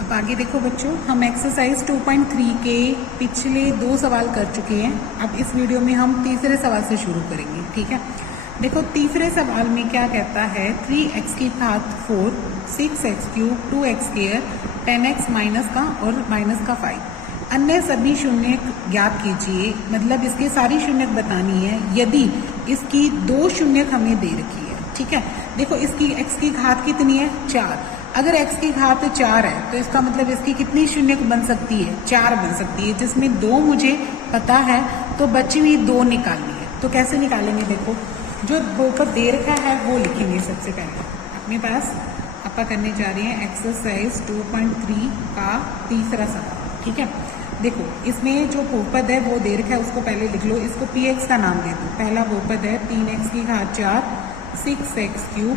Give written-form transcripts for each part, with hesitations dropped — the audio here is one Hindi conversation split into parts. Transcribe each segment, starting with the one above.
अब आगे देखो बच्चों, हम एक्सरसाइज 2.3 के पिछले 2 सवाल कर चुके हैं। अब इस वीडियो में हम तीसरे सवाल से शुरू करेंगे। ठीक है, देखो तीसरे सवाल में क्या कहता है, 3x की घात 4, 6x cube, 2x square, 10x minus का और माइनस का 5 अन्य सभी शून्य ज्ञात कीजिए। मतलब इसकी सारी शून्य बतानी है यदि इसकी 2 शून्य हमें दे रखी है। ठीक है, देखो इसकी x की घात कितनी है, 4। अगर x की घात 4 है तो इसका मतलब इसकी कितनी शून्य बन सकती है, 4 बन सकती है, जिसमें 2 मुझे पता है तो बची हुई 2 निकालनी है। तो कैसे निकालेंगे, देखो जो बहुपद दे रखा है वो लिखेंगे। सबसे पहले अपने पास आपा करने जा रहे हैं एक्सरसाइज 2.3 का तीसरा सवाल। ठीक है, देखो इसमें जो बहुपद है वो दे रखा है उसको पहले लिख लो। इसको px का नाम दे दो। पहला बहुपद है 3x की घात 4, 6x क्यूब,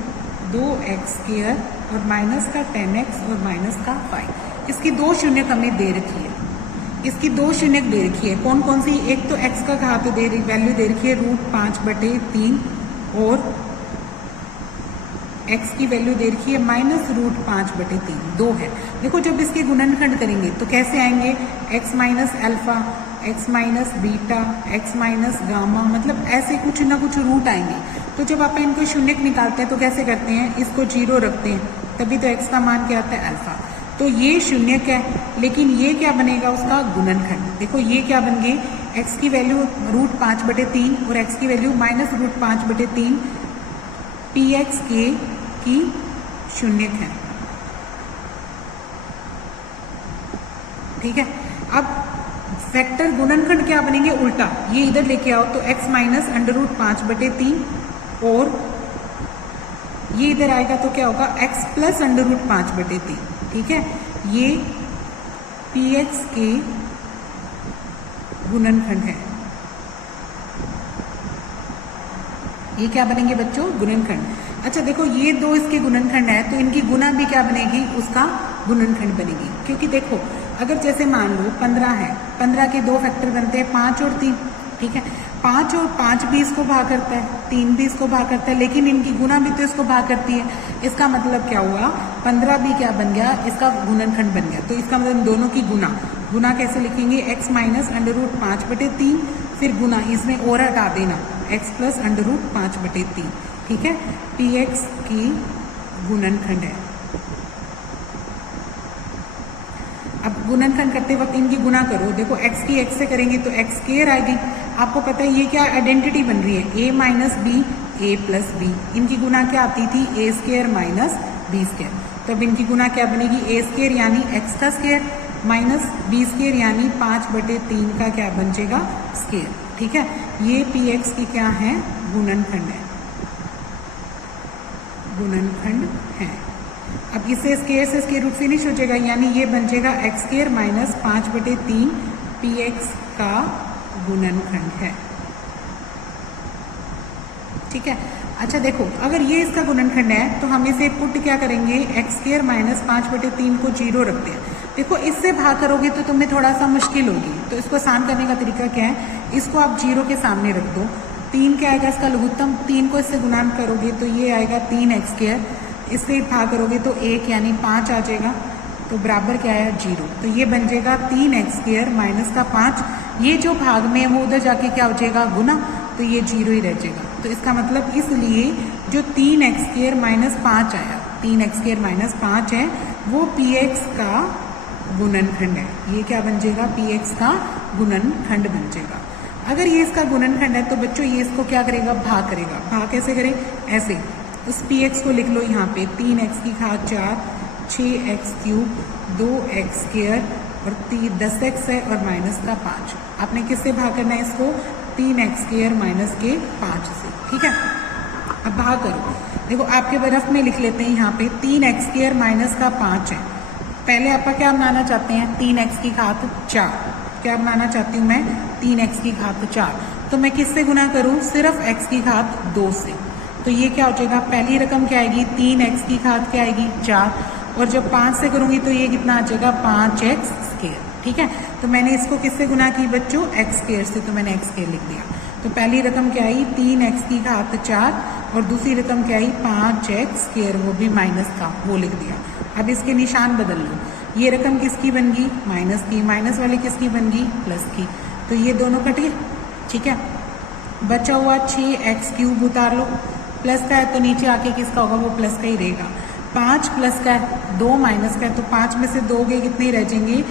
2x स्क्वायर और माइनस का 10x और माइनस का 5। इसकी 2 शून्य हमें दे रखी है। इसकी 2 शून्य दे रखी है। कौन कौन सी, एक तो x का घात दे रही, वैल्यू दे रखी है √5/3 और x की वैल्यू दे रखी है -√5/3, 2 है। देखो जब इसके गुणनखंड करेंगे तो कैसे आएंगे, x minus alpha, x minus beta, x minus gamma, मतलब ऐसे कुछ ना कुछ रूट आएंगे। तो जब आप इनको शून्य निकालते हैं तो कैसे करते हैं, इसको 0 रखते हैं, तभी तो x का मान क्या आता है, अल्फा। तो ये शून्य है, लेकिन ये क्या बनेगा, उसका गुणनखंड। देखो ये क्या बन गई, x की वैल्यू √5/3 और x की वैल्यू -√5/3 px की शून्य है। ठीक है, अब फैक्टर गुणनखंड क्या बनेंगे, उल्टा, ये इधर लेके आओ तो x माइनस √5/3 और ये इधर आएगा तो क्या होगा, x प्लस √5/3। ठीक है, ये px के गुणनखंड है। ये क्या बनेंगे बच्चों, गुणनखंड। अच्छा देखो ये 2 इसके गुणनखंड है तो इनकी गुना भी क्या बनेगी, उसका गुणनखंड बनेगी। क्योंकि देखो अगर जैसे मान लो 15 है, 15 के 2 फैक्टर बनते हैं 5 और 3। ठीक है, 5 और 5 भी इसको भाग करता है, 3 भी इसको भाग करता है, लेकिन इनकी गुना भी तो इसको भाग करती है। इसका मतलब क्या हुआ, 15 भी क्या बन गया, इसका गुणनखंड बन गया। तो इसका मतलब दोनों की गुना कैसे लिखेंगे, x माइनस √5/3 फिर गुना, इसमें और हटा देना, x प्लस √5/3। ठीक है, px की गुणनखंड है। अब गुणनखंड करते वक्त इनकी गुना करो। देखो x की x से करेंगे तो x स्क्वायर आएगी। आपको पता है ये क्या आइडेंटिटी बन रही है, a minus B, a plus B. इनकी गुना क्या आती थी, a square minus B square. तो अब इनकी गुना क्या बनेगी, a स्क्वायर यानी x का स्क्वायर माइनस b स्क्वायर यानी 5/3 का क्या बन जाएगा, स्क्वायर। ठीक है, ये px की क्या है, गुणनखंड है, गुणनखंड है। अब इससे स्क्वायर से स्क्वायर रूट फिनिश हो जाएगा, यानी ये बन जाएगा x स्क्वायर माइनस 5/3 px का गुणनखंड है। ठीक है, अच्छा देखो अगर ये इसका गुणनखंड है तो हम इसे पुट क्या करेंगे, x स्क्वायर माइनस 5/3 को 0 रखते हैं। देखो इससे भाग करोगे तो तुम्हें थोड़ा सा मुश्किल होगी, तो इसको आसान करने का तरीका क्या है, इसको आप 0 के सामने रख दो। 3 क्या आएगा, इसका लघुत्तम, 3 को इससे गुणा करोगे तो ये आएगा 3x स्क्वायर, इससे भाग करोगे तो 1 यानी 5 आ जाएगा, तो बराबर क्या आया, 0। तो ये बन जाएगा 3x स्क्वायर माइनस का 5। ये जो भाग में वो उधर जाके क्या हो जाएगा, गुना, तो ये 0 ही रह जाएगा। तो इसका मतलब इसलिए जो 3x स्क्वायर माइनस 5 आया, 3x स्क्वायर माइनस 5 है, वो px का गुणनखंड है। ये क्या बन जाएगा, px का गुणनखंड बन जाएगा। अगर ये इसका गुणनखंड है तो बच्चों ये इसको क्या करेगा, भाग करेगा। भाग कैसे करें, ऐसे, उस px को लिख लो यहाँ पे, 3x की घात 4, 6x क्यूब, 2x स्क्वायर और 10x है और माइनस का 5। आपने किससे भाग करना है इसको, 3x स्क्वायर माइनस के 5 से। ठीक है, अब भाग करो। देखो आपके बर्फ में लिख लेते हैं यहाँ पे 3x स्क्वायर माइनस का 5 है। पहले आप क्या बनाना चाहते हैं, 3x की घात 4। क्या बनाना चाहती हूँ मैं, 3x की घात 4। तो मैं किससे गुना करूँ, सिर्फ x की घात 2 से। तो ये क्या हो जाएगा, पहली रकम क्या आएगी, 3x की घात क्या आएगी, 4, और जब 5 से करूंगी तो ये कितना आ जाएगा, 5x स्क्वायर। ठीक है, तो मैंने इसको किससे गुना की बच्चों, x स्क्वायर से, तो मैंने x स्क्वायर लिख दिया। तो पहली रकम क्या आई, 3x की घात 4 और दूसरी रकम क्या आई, 5x स्क्वायर, वो भी माइनस का, वो लिख दिया। अब इसके निशान बदल लो। ये रकम किसकी बन गई, माइनस की, माइनस वाली किसकी बन गई, प्लस की, तो ये दोनों कट गए। ठीक है, बचा हुआ 6x³ उतार लो, प्लस का है तो नीचे आके किसका होगा, वो प्लस का ही रहेगा। 5 प्लस का है, 2 माइनस का है, तो 5 में से 2 गए, कितने रह जाएंगे,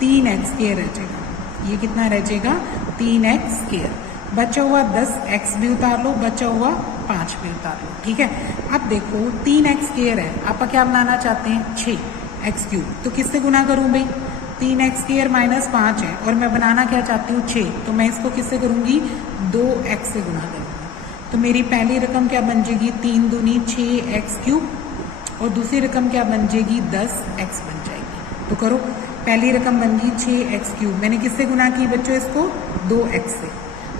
3x² रह जाएगा। ये कितना रह जाएगा, 3x²। बचा हुआ 10x भी उतार लो, बचा हुआ 5 भी उतार लो। ठीक है, अब देखो 3x² है, आप क्या बनाना चाहते हैं, 6x³, तो किससे गुना करूं भाई, 3x² माइनस 5 है और मैं बनाना क्या चाहती हूँ 6, तो मैं इसको किससे करूंगी, 2x से गुना करूंगी। तो मेरी पहली रकम क्या बन जाएगी, 3 दूनी 6x³ और दूसरी रकम क्या बन जाएगी, 10x बन जाएगी। तो करो, पहली रकम बन गई 6x³, मैंने किससे गुना की बच्चों, इसको 2x से,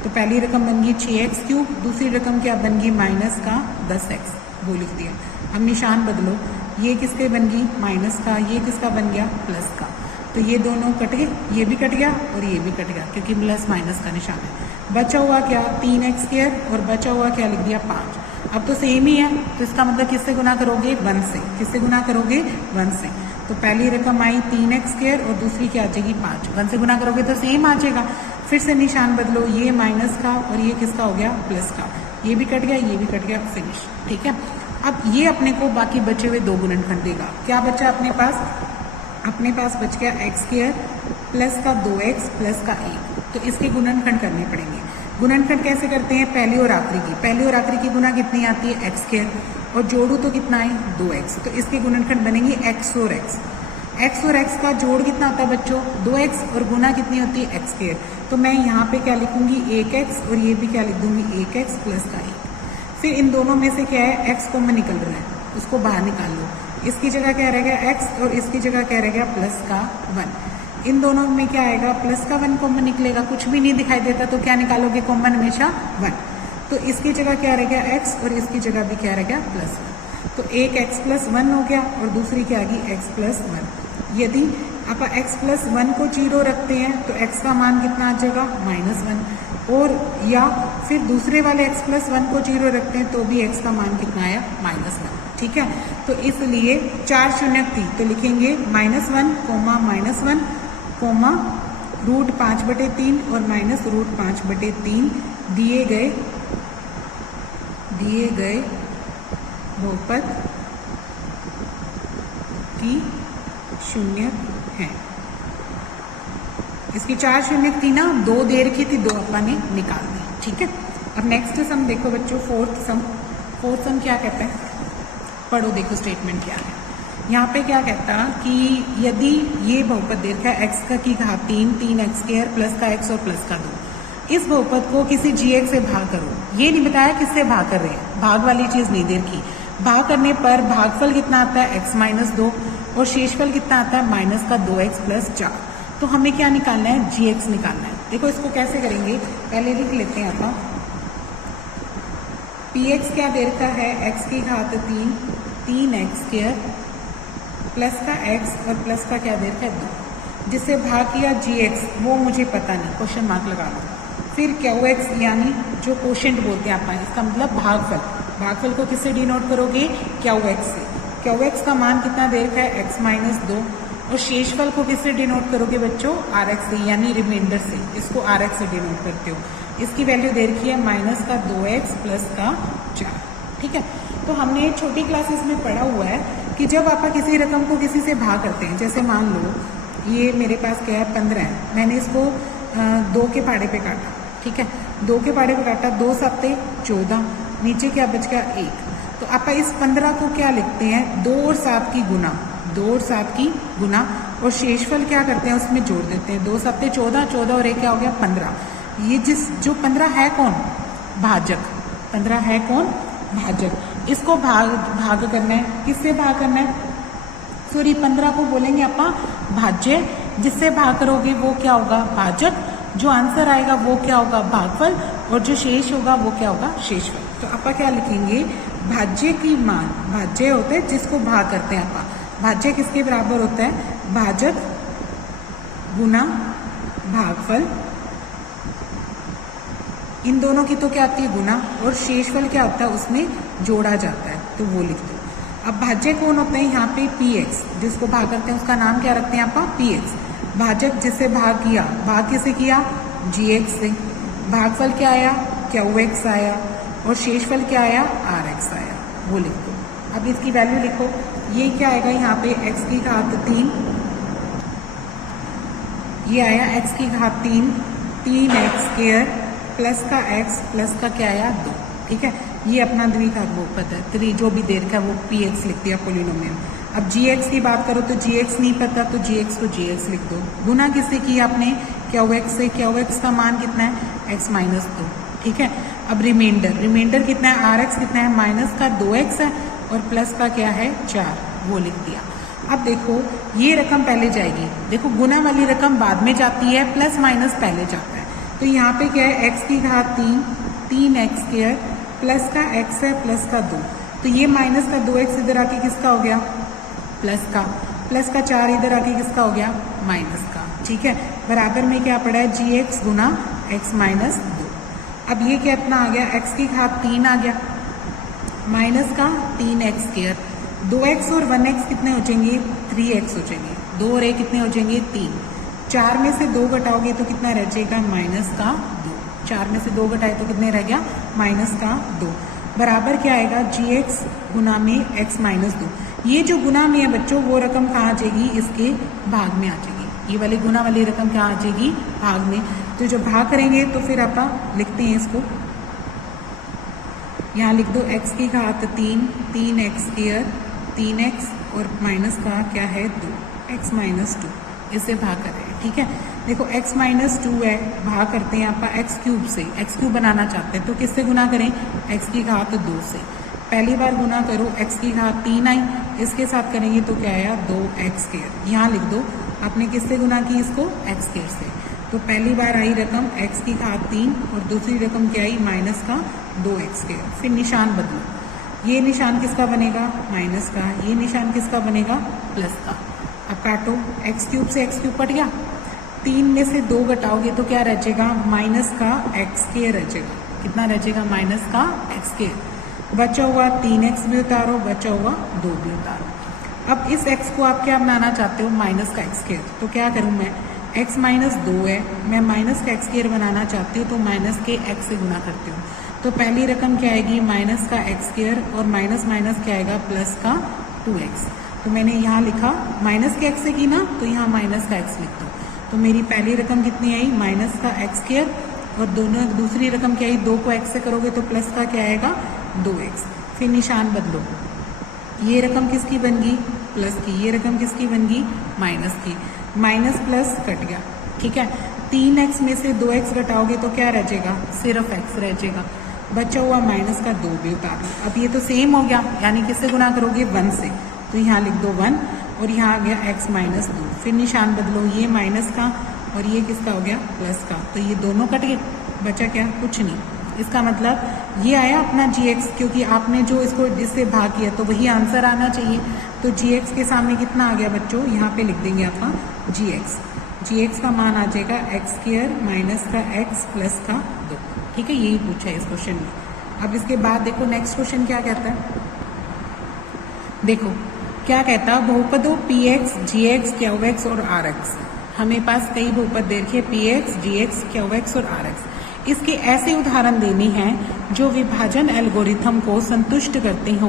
तो पहली रकम बन गई 6x³, दूसरी रकम क्या बन गई, माइनस का 10x, वो लिख दिया। अब निशान बदलो, ये किसके बन गई, माइनस का, ये किसका बन गया, प्लस का, तो ये दोनों कट गए, ये भी कट गया और ये भी कट गया, क्योंकि प्लस माइनस का निशान है। बचा हुआ क्या, 3x² और बचा हुआ क्या लिख दिया, 5। अब तो सेम ही है, तो इसका मतलब किससे गुना करोगे, 1 से, किससे गुना करोगे, 1 से। तो पहली रकम आई 3x² और दूसरी क्या आ जाएगी, 5, 1 से गुना करोगे तो सेम आ जाएगा। फिर से निशान बदलो, ये माइनस का और ये किसका हो गया, प्लस का, ये भी कट गया, ये भी कट गया, फिनिश। ठीक है, अब ये अपने को बाकी बचे हुए 2 गुणनखंड देगा। क्या बचा अपने पास बच गया x² प्लस का 2x प्लस का 1, तो इसके गुणनखंड करने पड़ेंगे। गुणनखंड कैसे करते हैं, पहली और आखिरी की, पहली और आखिरी की गुना कितनी आती है, x² और जोड़ू तो कितना है, 2x, तो इसके गुणनखंड बनेंगे x और x। x और x का जोड़ कितना होता है बच्चों, 2x और गुना कितनी होती है, x²। तो मैं यहाँ पे क्या लिखूंगी, 1x और ये भी क्या लिख दूंगी, 1x प्लस का 1। फिर इन दोनों में से क्या है, x कॉमन निकल रहा है, उसको बाहर निकाल लो। इसकी जगह क्या रह गया, x और इसकी जगह क्या रह गया, प्लस का 1। इन दोनों में क्या आएगा, प्लस का 1 कॉमन निकलेगा, कुछ भी नहीं दिखाई देता तो क्या निकालोगे, कॉमन हमेशा 1। तो इसकी जगह क्या रह गया, x और इसकी जगह भी क्या रह गया, प्लस 1। तो एक x प्लस 1 हो गया और दूसरी क्या आ गई, x प्लस 1। यदि आप x प्लस 1 को 0 रखते हैं तो x का मान कितना आ जाएगा, -1, और या फिर दूसरे वाले x प्लस 1 को 0 रखते हैं तो भी x का मान कितना आया, -1। ठीक है, तो इसलिए 4 शून्यक थी तो लिखेंगे -1, -1, √5/3 और -√5/3 दिए गए बहुपद की शून्यक है। इसकी 4 शून्यक थी ना, 2 दे रखी थी, 2 अपन ने निकाल दी। ठीक है, अब नेक्स्ट सम देखो बच्चों, फोर्थ सम क्या कहता है, पढ़ो, देखो स्टेटमेंट क्या है। यहाँ पे क्या कहता कि यदि ये बहुपद दे रखा है x की घात 3, 3x² प्लस का x और प्लस का 2, इस बहुपद को किसी gx से भाग करो। ये नहीं बताया किससे भाग कर रहे हैं, भाग वाली चीज नहीं दे रखी। भाग करने पर भागफल कितना आता है, x - 2 और शेषफल कितना आता है, माइनस का 2x प्लस 4। तो हमें क्या निकालना है, gx निकालना है। देखो इसको कैसे करेंगे, पहले लिख लेते हैं अपन। px क्या दे रखा है, x की घात 3, 3x² प्लस का x और प्लस का क्या दे रखा है 2, जिससे भाग किया gx, वो मुझे पता नहीं, क्वेश्चन मार्क लगा लो। फिर qx यानी जो कोशेंट बोलते हैं आप, इसका मतलब भागफल को किससे डिनोट करोगे, qx से। qx का मान कितना दे रखा है, x - 2, और शेषफल को किससे डिनोट करोगे बच्चों, rx से, यानी रिमाइंडर से, इसको rx से डिनोट करते हो। इसकी वैल्यू दे रखी है माइनस का 2x प्लस का 4। ठीक है, तो हमने छोटी क्लासेस में पढ़ा हुआ है कि जब आप किसी रकम को किसी से भाग करते हैं, जैसे मान लो ये मेरे पास क्या है 15 है, मैंने इसको 2 के पहाड़े पे काटा। ठीक है, 2 के पहाड़े पे काटा, 2 सत्ते 14, नीचे क्या बच गया 1। तो आप इस 15 को क्या लिखते हैं, 2 और 7 की गुना, 2 और 7 की गुना, और शेषफल क्या करते हैं उसमें जोड़ देते हैं। 2 सत्ते 14, 14 और 1 क्या हो गया 15। ये जो 15 है कौन, भाजक, 15 है कौन, भाजक। इसको भाग करना है, किससे भाग करना है, सॉरी 15 को बोलेंगे अपा भाज्य, जिससे भाग करोगे वो क्या होगा, भाजक। जो आंसर आएगा वो क्या होगा, भागफल, और जो शेष होगा वो क्या होगा, शेषफल। तो अपा क्या लिखेंगे, भाज्य की मान, भाज्य होता है जिसको भाग करते हैं अपा, भाज्य किसके बराबर होता है, भाजक गुना भागफल। इन दोनों की तो क्या आती है गुना, और शेषफल क्या होता है उसमें जोड़ा जाता है, तो वो लिख दो। अब भाज्य कौन होता है यहाँ पे पी एक्स, जिसको भाग करते हैं उसका नाम क्या रखते हैं आपका पी एक्स। भाजक जिसे भाग किया, भाग किसे किया जी एक्स से, भागफल क्या आया क्यू एक्स आया और शेषफल क्या आया आर एक्स आया, वो लिख दो। अब इसकी वैल्यू लिखो, ये क्या आएगा यहाँ पे एक्स की घात 3, ये आया एक्स की घात 3, 3x स्क्वायर प्लस का x प्लस का क्या आया 2, ठीक है। ये अपना द्विघात बहुपद है, 3 जो भी देर का वो पी एक्स लिख दिया पोलिनोमियल। अब जी एक्स की बात करो तो जी एक्स नहीं पता तो जी एक्स को जी एक्स लिख दो। गुना किससे किया आपने क्यू एक्स से, क्यू एक्स का मान कितना है x माइनस 2, ठीक है। अब रिमाइंडर कितना है आर एक्स कितना है माइनस का 2x है और प्लस का क्या है 4, वो लिख दिया। अब देखो ये रकम पहले जाएगी, देखो गुना वाली रकम बाद में जाती है, प्लस माइनस पहले जाता है। तो यहाँ पे क्या है एक्स की घात 3, 3x स्क्वायर प्लस का x है प्लस का 2, तो ये माइनस का 2x इधर आके किसका हो गया प्लस का 4 इधर आके किसका हो गया माइनस का, ठीक है। बराबर में क्या पड़ा है जी एक्स गुना x माइनस 2। अब ये क्या इतना आ गया x की घात 3 आ गया माइनस का 3x स्क्वायर, 2x और 1x कितने हो जाएंगे 3x हो जाएंगे, 2 और 1 कितने हो जाएंगे 3, 4 में से 2 घटाओगे तो कितना रह जाएगा माइनस का 2, 4 में से 2 घटाए तो कितने रह गया माइनस का 2, बराबर क्या आएगा जी एक्स गुना में x माइनस 2। ये जो गुना में है बच्चों वो रकम कहाँ आ जाएगी इसके भाग में आ जाएगी, ये वाली गुना वाली रकम कहाँ आ जाएगी भाग में। तो जब भाग करेंगे तो फिर आप लिखते हैं इसको, यहाँ लिख दो x की घात 3, 3x स्क्वायर 3x और माइनस का क्या है 2, x माइनस 2, इससे भाग कर रहे हैं, ठीक है। देखो x माइनस 2 है, भाग करते हैं आप x क्यूब से, x क्यूब बनाना चाहते हैं तो किससे गुना करें x की घात 2 से। पहली बार गुना करो x की घात 3 आई, इसके साथ करेंगे तो क्या आया 2x स्क्वायर, यहाँ लिख दो आपने किससे गुना की इसको x स्क्वायर से। तो पहली बार आई रकम x की घात 3 और दूसरी रकम क्या आई माइनस का 2x स्क्वायर। फिर निशान बदलो, ये निशान किसका बनेगा माइनस का, ये निशान किसका बनेगा प्लस का। अब काटो, x क्यूब से x क्यूब कट गया, 3 में से 2 घटाओगे तो क्या रह जाएगा माइनस का x स्क्वायर रह जाएगा, कितना रह जाएगा माइनस का x स्क्वायर। बचा हुआ 3x भी उतारो, बचा हुआ 2 भी उतारो। अब इस x को आप क्या बनाना चाहते हो माइनस का x स्क्वायर, तो क्या करूँ मैं x माइनस 2 है, मैं माइनस का x स्क्वायर बनाना चाहती हूँ तो माइनस के x से गुना करती हूँ। तो पहली रकम क्या आएगी माइनस का x स्क्वायर और माइनस माइनस क्या आएगा प्लस का 2x। तो मैंने यहाँ लिखा माइनस के x से की ना तो यहाँ माइनस का x लिख दो। तो मेरी पहली रकम कितनी आई माइनस का x स्क्वायर और दोनों दूसरी रकम क्या आई 2 को x से करोगे तो प्लस का क्या आएगा 2x। फिर निशान बदलो, ये रकम किसकी बन गई प्लस की, ये रकम किसकी बन गई माइनस की, माइनस प्लस कट गया, ठीक है। 3x में से 2x घटाओगे तो क्या रह जाएगा सिर्फ x रह जाएगा, बचा हुआ माइनस का 2 भी उतार लो। अब ये तो सेम हो गया, यानी किससे गुना करोगे 1 से, तो यहाँ लिख दो 1 और यहाँ आ गया x माइनस 2। फिर निशान बदलो, ये माइनस का और ये किसका हो गया प्लस का, तो ये दोनों कट गए, बचा क्या कुछ नहीं। इसका मतलब ये आया अपना gx, क्योंकि आपने जो इसको जिससे भाग किया तो वही आंसर आना चाहिए। तो gx के सामने कितना आ गया बच्चों, यहाँ पे लिख देंगे आप gx का मान आ जाएगा x स्क्वायर माइनस का x प्लस का 2, ठीक है। यही पूछा है इस क्वेश्चन में। अब इसके बाद देखो नेक्स्ट क्वेश्चन क्या कहता है, देखो क्या कहता है बहुपदों px, gx, qx और rx। हमें पास कई बहुपद दे रखे px, gx, qx और rx। इसके ऐसे उदाहरण देने हैं जो विभाजन एल्गोरिथम को संतुष्ट करते हो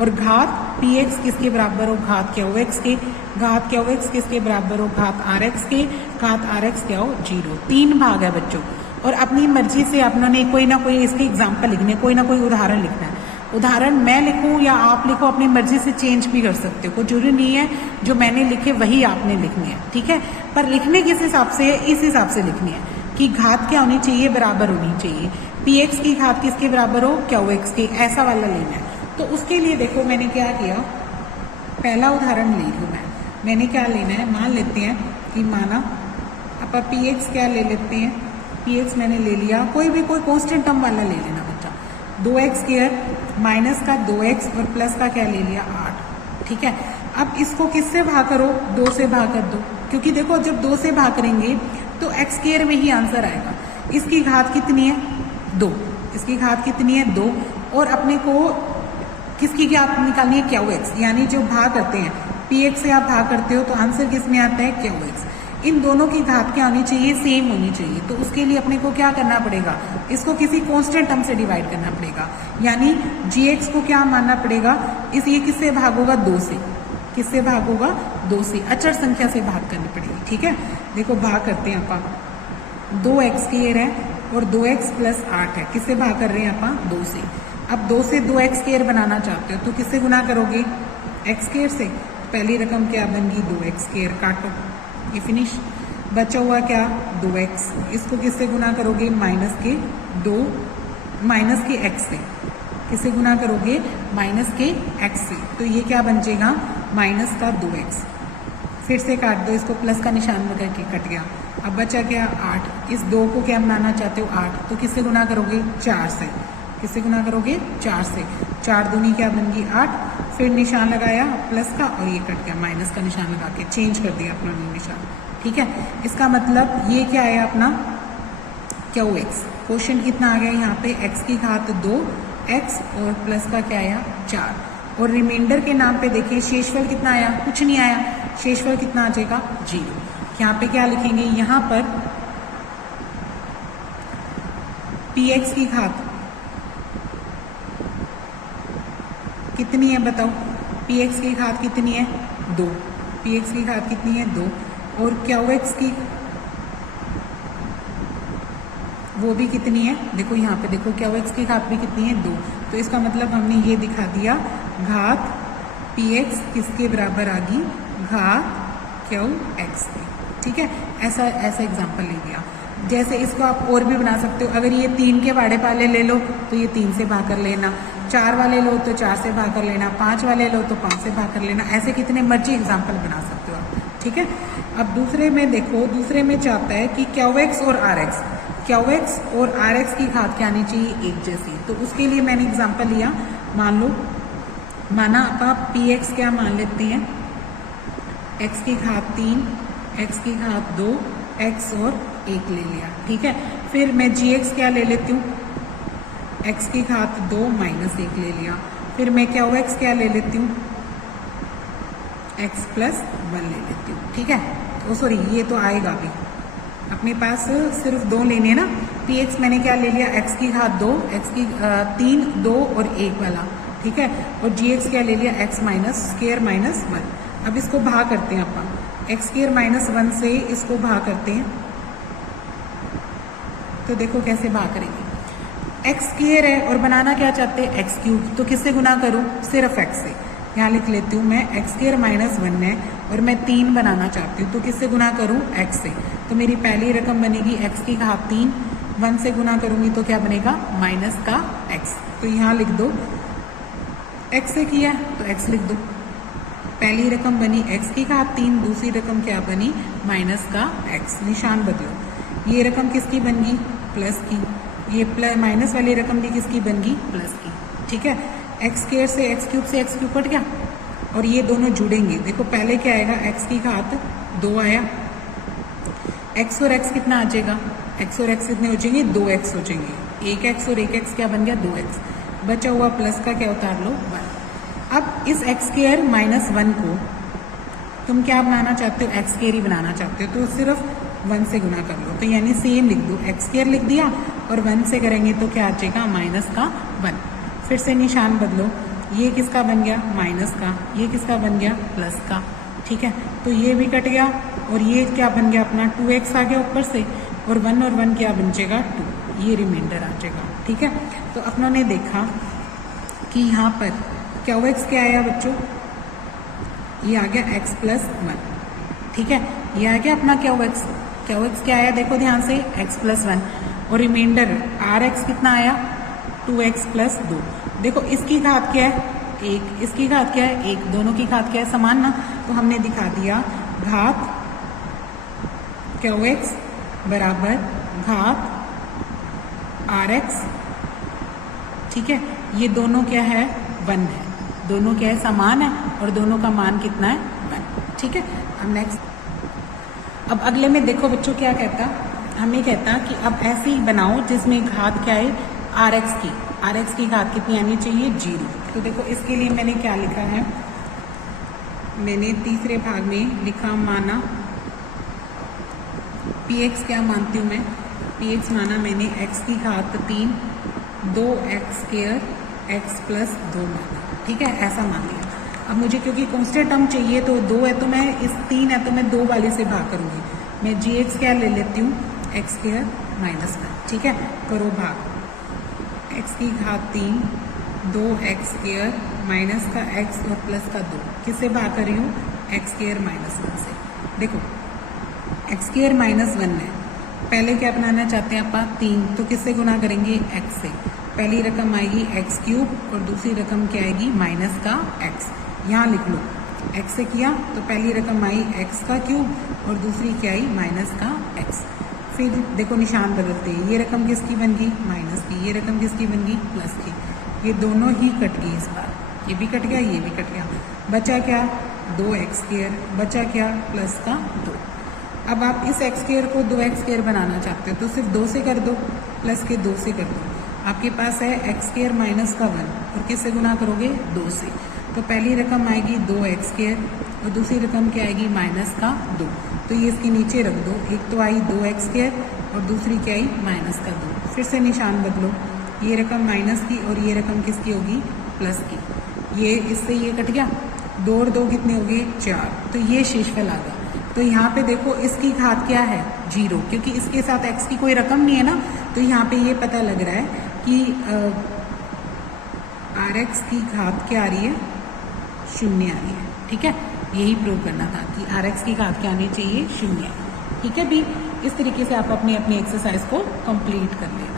और घात px किसके बराबर हो घात qx के, घात qx किसके बराबर हो घात rx के, घात rx क्या हो 0। 3 भाग है बच्चों और अपनी मर्जी से आपने कोई ना कोई इसके एग्जाम्पल लिखने, कोई ना कोई उदाहरण लिखना है। उदाहरण मैं लिखूं या आप लिखो, अपनी मर्जी से चेंज भी कर सकते हो, कोई जरूरी नहीं है जो मैंने लिखे वही आपने लिखने हैं, ठीक है। पर लिखने किस हिसाब से है, इस हिसाब से लिखनी है कि घात क्या होनी चाहिए बराबर होनी चाहिए, px की घात किसके बराबर हो qx के, ऐसा वाला लेना है। तो उसके लिए देखो मैंने क्या किया, पहला उदाहरण ले लूँ मैंने क्या लेना है, मान लेते हैं कि माना आप px क्या ले लेते हैं, px मैंने ले लिया, कोई कांस्टेंट टर्म वाला ले लेना बच्चा, 2x स्क्वायर माइनस का 2x और प्लस का क्या ले लिया 8, ठीक है। अब इसको किससे भाग करो 2 से भाग कर दो, क्योंकि देखो जब 2 से भाग करेंगे तो x स्क्वायर में ही आंसर आएगा। इसकी घात कितनी है 2, इसकी घात कितनी है 2 और अपने को किसकी क्या आप निकालनी है, क्यू एक्स, यानी जो भाग करते हैं पी एक्स से आप भाग करते हो तो आंसर किस में आता है, क्यू एक्स। इन दोनों की घात क्या होनी चाहिए, सेम होनी चाहिए। तो उसके लिए अपने को क्या करना पड़ेगा, इसको किसी कांस्टेंट टर्म से डिवाइड करना पड़ेगा, यानी जी एक्स को क्या मानना पड़ेगा, इस ये किससे भाग होगा, 2 से, किससे भाग होगा, 2 से, अचर संख्या से भाग करनी पड़ेगी। ठीक है, देखो भाग करते हैं आप, 2x स्क्वायर है और 2x प्लस 8 है, किससे भाग कर रहे हैं आप, 2 से। अब 2 से 2x स्क्वायर बनाना चाहते हो तो किससे गुना करोगे, x स्क्वायर से। पहली रकम क्या बन गई, 2x स्क्वायर, काटो, ये फिनिश। बचा हुआ क्या, 2x, इसको किससे गुना करोगे, माइनस के x से, किससे गुना करोगे, माइनस के x से। तो ये क्या बन जाएगा, माइनस का 2x, फिर से काट दो इसको, प्लस का निशान लगा के कट गया। अब बचा क्या, 8, इस 2 को क्या बनाना चाहते हो, 8, तो किससे गुना करोगे, 4 से, किससे गुना करोगे, 4 से। 4 दूनी क्या बन गई, 8, फिर निशान लगाया प्लस का और ये कट गया, माइनस का निशान लगा के चेंज कर दिया अपना निशान। ठीक है, इसका मतलब ये क्या आया अपना, क्यू एक्स। क्वेश्चन कितना आ गया यहाँ पे, x की घात 2x और प्लस का क्या आया, 4, और रिमाइंडर के नाम पे देखिए शेषफल कितना आया, कुछ नहीं आया, शेषफल कितना आ जाएगा, 0। यहाँ पे क्या लिखेंगे, यहाँ पर px की घात कितनी है बताओ, px की घात कितनी है, 2, px की घात कितनी है, 2, और qx की वो भी कितनी है, देखो यहाँ पे देखो qx की घात भी कितनी है, 2। तो इसका मतलब हमने ये दिखा दिया, घात px किसके बराबर आ गई, घात qx की। ठीक है, ऐसा एग्जाम्पल ले दिया। जैसे इसको आप और भी बना सकते हो, अगर ये 3 के वाड़े पाले ले लो तो ये 3 से भाग कर लेना, 4 वाले लो तो 4 से भाग कर लेना, 5 वाले लो तो 5 से भाग कर लेना, ऐसे कितने मर्जी एग्जाम्पल बना सकते हो आप। ठीक है, अब दूसरे में देखो, दूसरे में चाहता है कि qx और rx, qx और rx की घात क्या आनी चाहिए, एक जैसी। तो उसके लिए मैंने एग्जाम्पल लिया, मान लो, माना आप px क्या मान लेते हैं, x की घात 3, x की घात 2, x और 1 ले लिया। ठीक है, फिर मैं gx क्या ले लेती हूँ, x की घात 2 माइनस 1 ले लिया। फिर मैं qx क्या ले लेती हूँ, x प्लस 1 ले लेती हूँ। ठीक है, ओ सॉरी ये तो आएगा भी, अपने पास सिर्फ 2 लेने ना, px मैंने क्या ले लिया, x की घात 2, x की 3, 2 और 1 वाला। ठीक है, और gx क्या ले लिया, x माइनस स्क्वायर माइनस 1। अब इसको भाग करते हैं अपन, x स्क्वायर माइनस 1 से इसको भाग करते हैं, तो देखो कैसे भाग करेंगे, x स्क्वायर है और बनाना क्या चाहते हैं, x क्यूब, तो किससे गुना करूं, सिर्फ x से। यहाँ लिख लेती हूँ मैं, x स्क्वायर माइनस 1 है और मैं 3 बनाना चाहती हूँ, तो किससे गुना करूँ, x से। तो मेरी पहली रकम बनेगी x की घात 3, 1 से गुना करूंगी तो क्या बनेगा, माइनस का x। तो यहाँ लिख दो, x से किया तो x लिख दो, पहली रकम बनी x की घात 3, दूसरी रकम क्या बनी, माइनस का x, निशान बदलो। ये रकम किसकी बन गई, प्लस की, ये प्लस माइनस वाली रकम भी किसकी बन गई, प्लस की। ठीक है, एक्स स्क्वायर से एक्स क्यूब कट गया और ये दोनों जुड़ेंगे। देखो पहले क्या आएगा, x की घात 2 आया, x और x कितना आ जाएगा, x और x कितने हो जाएंगे, 2x हो जाएंगे, 1x और 1x क्या बन गया, 2x। बचा हुआ प्लस का क्या उतार लो, 1। अब इस x स्क्वायर माइनस 1 को तुम क्या बनाना चाहते हो, x स्क्वायर ही बनाना चाहते हो, तो सिर्फ 1 से गुना कर लो, तो यानी सेम लिख दो, x स्क्वायर लिख दिया और 1 से करेंगे तो क्या आ जाएगा, माइनस का 1। फिर से निशान बदलो, ये किसका बन गया, माइनस का, ये किसका बन गया, प्लस का। ठीक है, तो ये भी कट गया और ये क्या बन गया अपना, 2x आ गया ऊपर से, और 1 और 1 क्या बन जाएगा, 2, ये रिमाइंडर आ जाएगा। ठीक है, तो अपनों ने देखा कि यहाँ पर qx क्या आया बच्चों, ये आ गया x प्लस 1। ठीक है, ये आ गया अपना qx क्या आया, देखो ध्यान से, x प्लस 1, और रिमाइंडर rx कितना आया, 2x प्लस 2। देखो इसकी घात क्या है, 1, इसकी घात क्या है, 1, दोनों की घात क्या है, समान ना, तो हमने दिखा दिया घात qx बराबर घात rx। ठीक है, ये दोनों क्या है, 1 है, दोनों क्या है, समान है, और दोनों का मान कितना है, 1। ठीक है, अब नेक्स्ट, अब अगले में देखो बच्चों क्या कहता, हमें कहता कि अब ऐसे ही बनाओ जिसमें घात क्या है, rx की, आर एक्स की घात कितनी आनी चाहिए 0। तो देखो इसके लिए मैंने क्या लिखा है, मैंने तीसरे भाग में लिखा माना पी एक्स, क्या मानती हूँ मैं, पी एक्स माना मैंने एक्स की घात 3 2x² x + 2 माना, ठीक है, ऐसा मान लिया। अब मुझे क्योंकि कांस्टेंट टर्म चाहिए तो 2 है तो मैं इस 3 है तो मैं 2 वाले से भाग करूँगी, मैं जी एक्स क्या ले लेती हूँ x² - 1, ठीक है, करो भाग, x की घात 3 2x² माइनस का x और प्लस का 2, किससे भाग कर रही हूँ x² - 1 से। देखो x² - 1 है, पहले क्या बनाना चाहते हैं आप 3, तो किससे गुना करेंगे x से, पहली रकम आएगी x³ और दूसरी रकम क्या आएगी माइनस का x, यहाँ लिख लो x से किया तो पहली रकम आई x³ और दूसरी क्या आई माइनस का x। फिर देखो निशान बदलते हैं, ये रकम किसकी बन गई माइनस की, ये रकम किसकी बन गई प्लस की, ये दोनों ही कट गई इस बार, ये भी कट गया ये भी कट गया, बचा क्या 2x², बचा क्या प्लस का 2। अब आप इस x² को 2x² बनाना चाहते हो तो सिर्फ 2 से कर दो, प्लस के 2 से कर दो, आपके पास है x² - 1 और किससे गुना करोगे 2 से, तो पहली रकम आएगी 2x² और दूसरी रकम क्या आएगी माइनस का 2, तो ये इसके नीचे रख दो, एक तो आई 2x² और दूसरी क्या आई माइनस का 2, फिर से निशान बदलो, ये रकम माइनस की और ये रकम किसकी होगी प्लस की, ये इससे ये कट गया, 2 और 2 कितने हो गए 4, तो ये शेषफल आ गया। तो यहाँ पे देखो इसकी घात क्या है 0, क्योंकि इसके साथ x की कोई रकम नहीं है ना, तो यहाँ पे ये पता लग रहा है कि आर एक्स की घात क्या आ रही है 0 आ रही है, ठीक है, यही प्रूव करना था कि आर एक्स की घात क्या आनी चाहिए 0, ठीक है भी। इस तरीके से आप अपनी एक्सरसाइज को कंप्लीट कर लें।